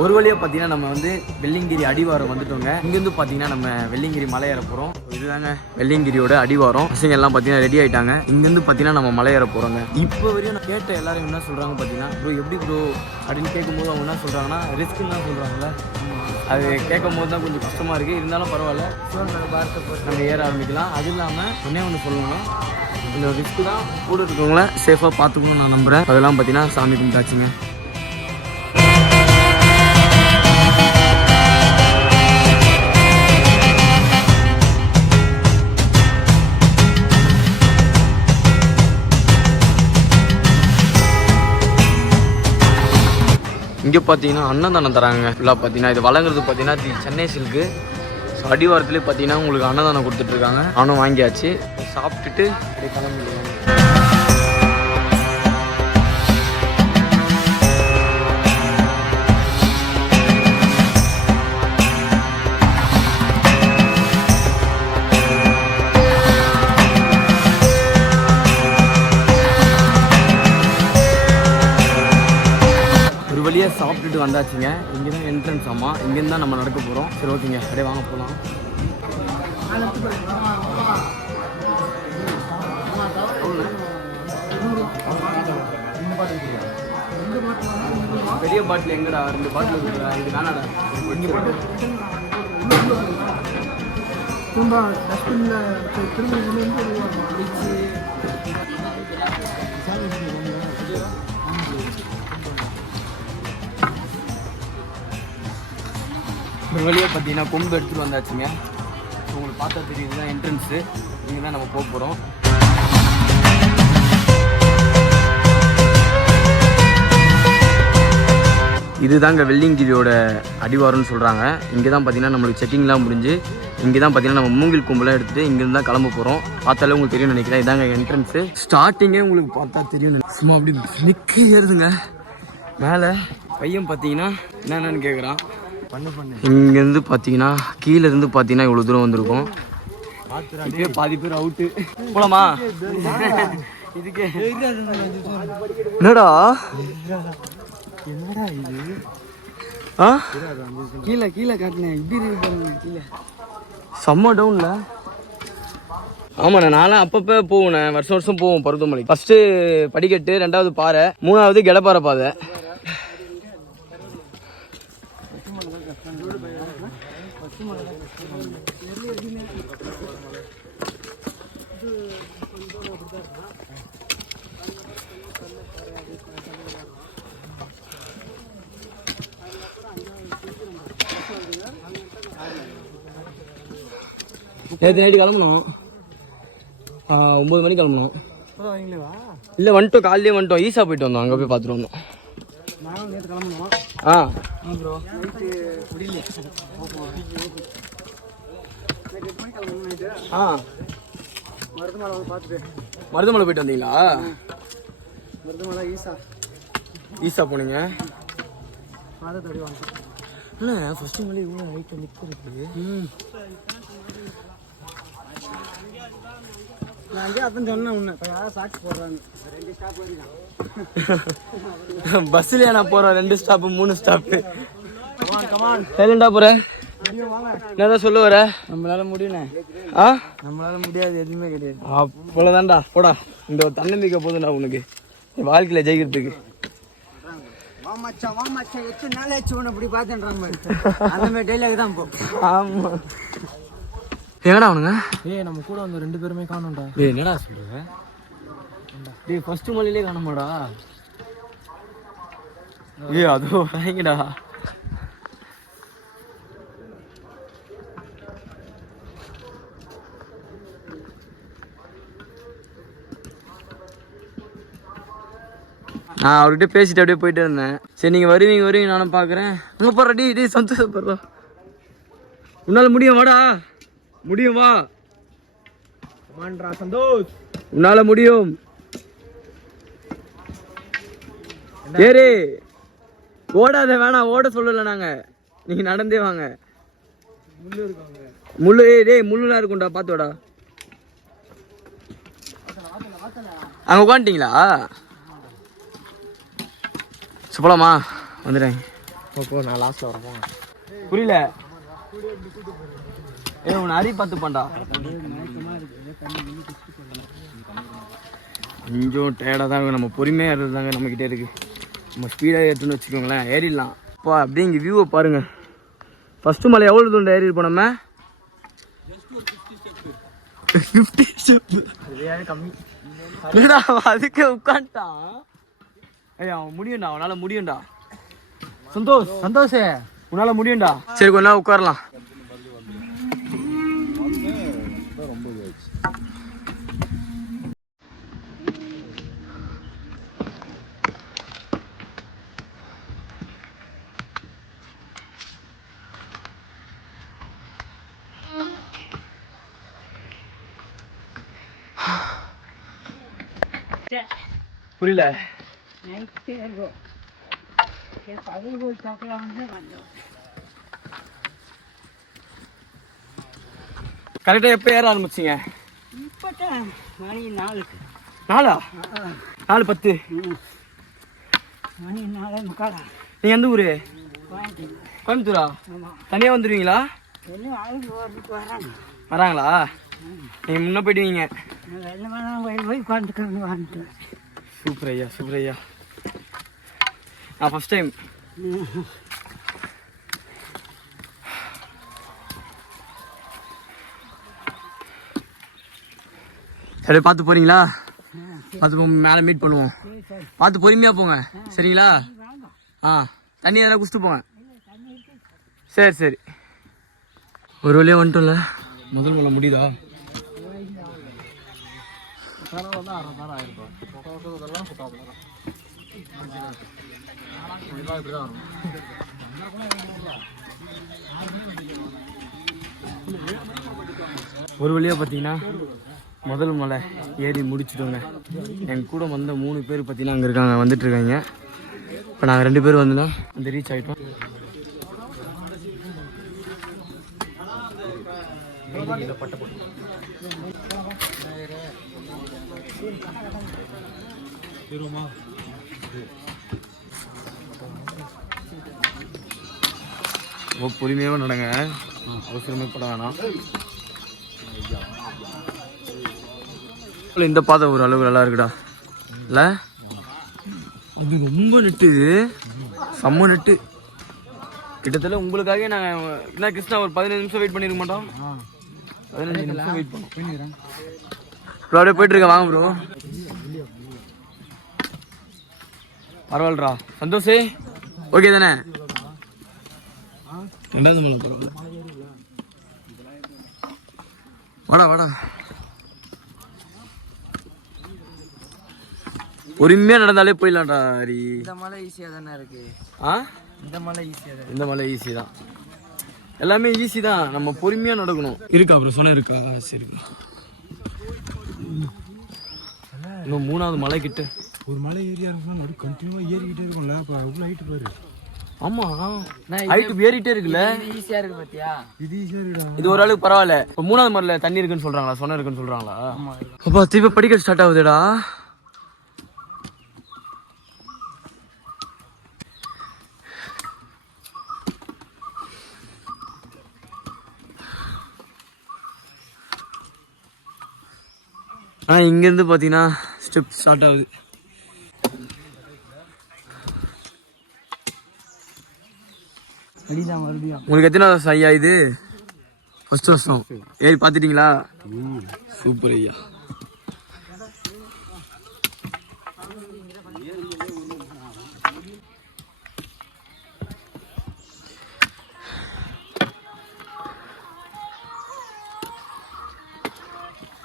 ஒரு வழியாக பார்த்தீங்கன்னா நம்ம வந்து வெள்ளிங்கிரி அடிவாரம் வந்துட்டோங்க. இங்கேருந்து பார்த்தீங்கன்னா நம்ம வெள்ளிங்கிரி மலை ஏற போகிறோம் இதுதாங்க. வெள்ளிங்கிரியோட அடிவாரம். பசங்க எல்லாம் பார்த்தீங்கன்னா ரெடி ஆயிட்டாங்க. இங்கேருந்து பார்த்தீங்கன்னா நம்ம மலை ஏற போகிறோங்க இப்போ வரையும் நான் கேட்ட எல்லாரும் என்ன சொல்கிறாங்க பார்த்தீங்கன்னா ப்ரோ எப்படி ப்ரோ? அப்படின்னு கேட்கும்போது அவங்க என்ன சொல்கிறாங்கன்னா ரிஸ்க்குன்னு தான் சொல்கிறாங்கல்ல அது கேட்கும் போது தான் கொஞ்சம் கஷ்டமாக இருக்குது இருந்தாலும் பரவாயில்ல. நம்ம ஏற ஆரம்பிக்கலாம். அது இல்லாமல் ஒன்றே ஒன்று சொல்லணும். இந்த ரிஸ்க்கு தான் கூட இருக்கவங்கள சேஃபாக பார்த்துக்கணும்னு நான் நம்புகிறேன் அதெல்லாம் பார்த்தீங்கன்னா சாமி கும்பிட்டாச்சுங்க. இங்கே பார்த்தீங்கன்னா அன்னதானம் தராங்க. ஃபுல்லாக பார்த்தீங்கன்னா இது வழங்குறது பார்த்தீங்கன்னா தி சென்னை சில்க்கு ஸோ அடிவாரத்துலேயே பார்த்தீங்கன்னா உங்களுக்கு அன்னதானம் கொடுத்துட்ருக்காங்க நானும் வாங்கியாச்சு. சாப்பிட்டுட்டு அப்படியே கிளம்பிடுவோம். சாப்பிட்டுட்டு வந்தாச்சுங்க. இங்கே தான் என்ட்ரன்ஸ் ஆமாம் இங்கேருந்து தான் நம்ம நடக்க போகிறோம் சரி ஓகேங்க. அப்படியே வாங்க போகலாம் பெரிய பாட்டில் எங்கடா? ரெண்டு பாட்டில் இருக்குடா இது வேணாடா. திரும்ப திரும்ப ஒரு வழியாக பார்த்தீங்கன்னா கொம்பு எடுத்துகிட்டு வந்தாச்சுங்க. உங்களுக்கு பார்த்தா தெரியுது தான் என்ட்ரன்ஸு இங்கே தான் நம்ம போக போகிறோம் இதுதாங்க வெள்ளிங்கிரியோட அடிவாரம்னு சொல்கிறாங்க இங்கே தான் பார்த்தீங்கன்னா நம்மளுக்கு செக்கிங்லாம் முடிஞ்சு இங்கே தான் பார்த்தீங்கன்னா நம்ம மூங்கில் கொம்பெல்லாம் எடுத்துட்டு இங்கேருந்து தான் கிளம்ப போகிறோம் பார்த்தாலே உங்களுக்கு தெரியும் நினைக்கிறேன். இதாங்க என்ட்ரன்ஸு ஸ்டார்டிங்கே உங்களுக்கு பார்த்தா தெரியும் சும்மா அப்படி நிற்க ஏறுதுங்க. மேலே பையன் பார்த்தீங்கன்னா என்னென்னு கேட்குறான் இங்கேருந்து பார்த்தீங்கன்னா கீழே இருந்து பார்த்தீங்கன்னா இவ்வளோ தூரம் வந்திருக்கும். பாதி பேர் அவுட்டு போலாமா? இதுக்கே. என்னடா? என்னடா இது? ஆ? கீழே கீழே காட்டினேன் இப்படி கீழே. செம்ம டவுன்ல ஆமாண்ணே நானும் அப்பப்போ போவேண்ணே. வருஷம் வருஷம் போவோம் பருவமலை ஃபர்ஸ்ட் படிக்கட்டு ரெண்டாவது பாறை மூணாவது கெடப்பாறை பாதை. நேற்று நைட்டு கிளம்பணும் ஒம்பது மணிக்கு கிளம்பணும் இல்லை வந்துட்டோம் காலையிலே வந்துட்டோம் ஈசா போயிட்டு வந்தோம். அங்கே போய் பார்த்துட்டு வந்தோம். ஆ. ஆ. மருதமலை வந்து பார்த்துட்டு மருதமலை போயிட்டு வந்தீங்களா? மருதமலை ஈசா. ஈசா போனீங்க? பாதை தடி வாங்க. இல்லை ஃபஸ்ட்டு மலை இவ்வளோ நைட்டு நிற்கிறது நான் அங்கேயே அதான் சொன்னேன் உன்னை. இப்போ சாட்சி போடுறாங்க. ரெண்டு ஸ்டாப் வரைக்கும் பஸ்ஸில் நான் போகிறேன் ரெண்டு ஸ்டாப்பு மூணு ஸ்டாப்பு கமான் போகிறேன் என்னதான் சொல்ல வர? நம்மளால முடியல. ஆ? நம்மளால முடியாது எதுவுமே கிடையாது. அவ்வளோதான்டா போடா. இந்த ஒரு தன்னம்பிக்கை போதும்டா உனக்கு. என் வாழ்க்கையில் ஜெயிக்கிறதுக்கு. எங்கடா அவனுங்க? ஏய் நம்ம கூட வந்த ரெண்டு பேருமே காணும்டா. என்னடா சொல்ற? டேய் ஃபர்ஸ்ட் மலையிலே காணமாடா. ஏய் அதோ வாங்கிடா. நான் அவர்கிட்ட பேசிட்டு அப்படியே போயிட்டு இருந்தேன். சரி நீங்கள் வருவீங்க வருவீங்க நானும் பார்க்குறேன் அங்கே போடுற டி டி சந்தோஷப்படுறா உன்னால் முடியும் வாடா. முடியும் வா. சந்தோஷ். உன்னால முடியும். ஏறு ஓடாத வேணாம் ஓட சொல்லல நாங்க. நீங்க நடந்தே வாங்க. முள்ளு ஏய் டேய் முள்ளுலாம் இருக்கும்டா பாத்தோடா அங்க உட்காந்துட்டீங்களா? சரி, போலாமா வந்துடுறேன் ஓகே நான் லாஸ்ட்டில் வரப்போங்க புரியல. ஏ உன்னை அரி பார்த்து பண்ணா கொஞ்சம் டயர்டாக தான் இருக்கும் நம்ம பொறுமையாக இருக்கிறது தாங்க நம்மக்கிட்டே இருக்கு. நம்ம ஸ்பீடாக ஏற்றுன்னு வச்சுக்கோங்களேன் ஏறிடலாம். அப்பா அப்படியே இங்கே வியூவை பாருங்க. ஃபஸ்ட்டு மலை எவ்வளோ தூரம் ஏறி இருப்போம் நம்ம? ஃபிஃப்டி ஸ்டெப் கம்மி. அதுக்கே உட்காந்துட்டான் ஐயா அவன் முடியும்டா அவனால முடியும்டா. சந்தோஷ் சந்தோஷ் உன்னால முடியும்டா. சரி கொஞ்ச நேரம் உட்காரலாம். புரியல. கரெக்டாக எப்போ ஏற ஆரம்பிச்சிங்க? இப்போதான் மணி நாலுக்கு நாலா நாலு பத்து? மணி நாலே முக்காலா நீங்கள் எந்த ஊர்? கோயம்புத்தூரா? ஆமாம் தனியாக வந்துடுவீங்களா இன்னும் ஆளுக்கு ஓரத்துக்கு வராங்க வராங்களா? நீங்கள் முன்ன போயிடுவீங்க. நான் வெள்ளை மரம் போய் போய் உட்காந்துக்கிறேன்னு வந்துட்டு சூப்பர் ஐயா சூப்பர் ஐயா. நான் ஃபஸ்ட் டைம் சரி பார்த்து போறீங்களா? பார்த்து போ மேலே மீட் பண்ணுவோம். பார்த்து பொறுமையாக போங்க. சரிங்களா? ஆ தண்ணி எதனா குடிச்சிட்டு போங்க. சரி சரி. ஒரு வழியாக வந்துட்டோம்ல. முதல் மலை முடியுதா? ஒரு வழியாக பார்த்தீங்கன்னா முதல் மலை ஏறி முடிச்சிட்டோங்க. என் கூட வந்த மூணு பேர் பார்த்தீங்கன்னா அங்கே இருக்காங்க வந்துட்டுருக்காங்க இப்போ நாங்கள் ரெண்டு பேர் வந்தோம்னா அந்த ரீச் ஆகிட்டோம் ரொம்ப பொறுமையாக நடங்க. அவசரமே பட வேணாம். இந்த பாதை ஒரு அளவு நல்லா இருக்குடா. இல்லை? அது ரொம்ப நெட்டு இது. செம்ம நெட்டு. கிட்டத்தட்ட உங்களுக்காக நாங்கள் என்ன கிருஷ்ணா ஒரு பதினஞ்சு நிமிஷம் வெயிட் பண்ணிருக்க மாட்டோம். பதினஞ்சு நிமிஷம் வெயிட் பண்ணோம். ப்ரோ அப்படியே போயிட்டு இருக்கேன் வாங்க ப்ரோ பரவாயில்லடா. சந்தோஷே ஓகே தானே? ரெண்டாவது மலை போகிறோம் வாடா வாடா. பொறுமையா நடந்தாலே போயிடலாம்டா ஹரி. இந்த மலை ஈஸியாக தானே இருக்கு. ஆ? இந்த மலை ஈஸியாக தான் இந்த மலை ஈஸி தான். எல்லாமே ஈஸி தான். நம்ம பொறுமையா நடக்கணும். இருக்கா அப்புறம் சொன்ன இருக்கா? சரி இன்னும் மூணாவது மலை கிட்ட. ஒரு மலை ஏரியா இருக்குன்னா அப்படி கண்டினியூவா ஏறிக்கிட்டே இருக்கும்ல. அப்ப அவ்வளவு ஹைட் பாரு. ஆமா. ஹைட்டு ஏறிட்டே இருக்குல்ல. இது இருக்கு ஈஸியா இருக்குடா. இது ஓரளவுக்கு பரவாயில்ல. இப்போ மூணாவது மலையில தண்ணி இருக்குன்னு சொல்றாங்களா? சொன்ன இருக்குன்னு சொல்றாங்களா? அப்பா திருப்பி படிக்க ஸ்டார்ட் ஆகுதுடா. ஆனால் இங்கேருந்து பார்த்தீங்கன்னா ஸ்டெப் ஸ்டார்ட் ஆகுது. உங்களுக்கு எத்தனை வருஷம் ஐயா இது? ஃபர்ஸ்ட் வருஷம். ஏறி பார்த்துட்டீங்களா சூப்பர் ஐயா.